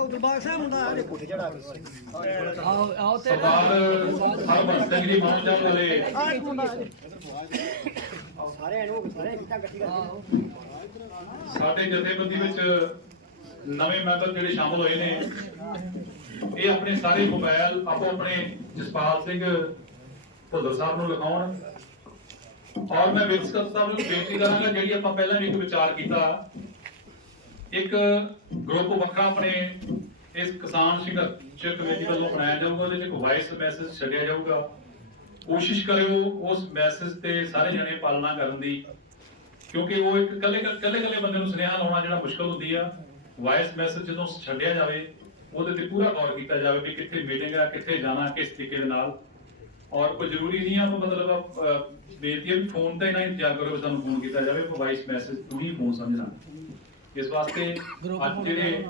ਉਹ ਦਰਬਾਰ ਸਾਹਿਬ ਹੁੰਦਾ ਆ ਕੋਠੇ ਚੜਾ ਆਓ ਆਓ ਤੇ ਸਰਦਾਰ ਹਰਬੰਸ ਸਿੰਘ ਜੀ ਮਾਨ ਸਾਹਿਬ ਵਾਲੇ ਆ ਇੱਕ ਮੁੰਡਾ ਸਾਰੇ ਇਹਨੂੰ ਸਾਰੇ ਕੀਤਾ ਇਕੱਠੀ ਕਰਕੇ ਸਾਡੇ ਜਥੇਬੰਦੀ ਵਿੱਚ ਨਵੇਂ ਮੈਂਬਰ ਜਿਹੜੇ ਸ਼ਾਮਲ ਹੋਏ ਨੇ ਇਹ ਆਪਣੇ ਸਾਰੇ ਮੋਬਾਈਲ ਆਪੋ ਆਪਣੇ ਜਸਪਾਲ ਸਿੰਘ ਭੁੱਲਰ ਸਾਹਿਬ ਨੂੰ ਲਿਖਾਉਣ। ਔਰ ਮੈਂ ਵਿਕਸਤ ਸਾਹਿਬ ਨੂੰ ਬੇਨਤੀ ਕਰਾਂਗਾ ਜਿਹੜੀ ਆਪਾਂ ਪਹਿਲਾਂ ਵੀ ਇੱਕ ਵਿਚਾਰ ਕੀਤਾ। ਇੱਕ ਗਰੁੱਪ ਵੱਖਰਾ ਆਪਣੇ ਇਸ ਕਿਸਾਨ ਸੰਘਰਸ਼ ਕਮੇਟੀ ਵੱਲੋਂ ਬਣਾਇਆ ਜਾਊਗਾ ਉਹਦੇ ਵਿੱਚ ਇੱਕ ਵਾਇਸ ਮੈਸੇਜ ਛੱਡਿਆ ਜਾਊਗਾ। ਕੋਸ਼ਿਸ਼ ਕਰਿਓ ਉਸ ਮੈਸੇਜ ਤੇ ਸਾਰੇ ਜਣੇ ਪਾਲਣਾ ਕਰਨ ਦੀ ਕਿਉਂਕਿ ਉਹ ਇੱਕ ਕੱਲੇ ਕੱਲੇ ਕੱਲੇ ਬੰਦੇ ਨੂੰ ਸੁਨੇਹਾ ਲਾਉਣਾ ਜਿਹੜਾ ਮੁਸ਼ਕਲ ਹੁੰਦੀ ਆ। ਵਾਇਸ ਮੈਸੇਜ ਜਦੋਂ ਛੱਡਿਆ ਜਾਵੇ ਉਹਦੇ ਤੇ ਪੂਰਾ ਗੌਰ ਕੀਤਾ ਜਾਵੇ ਵੀ ਕਿੱਥੇ ਮਿਲੇਗਾ ਕਿੱਥੇ ਜਾਣਾ ਕਿਸ ਤਰੀਕੇ ਦੇ ਨਾਲ। ਔਰ ਕੋਈ ਜ਼ਰੂਰੀ ਨਹੀਂ ਆ ਮਤਲਬ ਬੇਨਤੀ ਵੀ ਫੋਨ ਤੇ ਨਾ ਇੰਤਜ਼ਾਰ ਕਰੋ ਵੀ ਤੁਹਾਨੂੰ ਫੋਨ ਕੀਤਾ ਜਾਵੇ ਵਾਇਸ ਮੈਸੇਜ ਨੂੰ ਹੀ ਫੋਨ ਸਮਝਣਾ। ਇਸ ਵਾਸਤੇ ਅੱਜ ਜਿਹੜੇ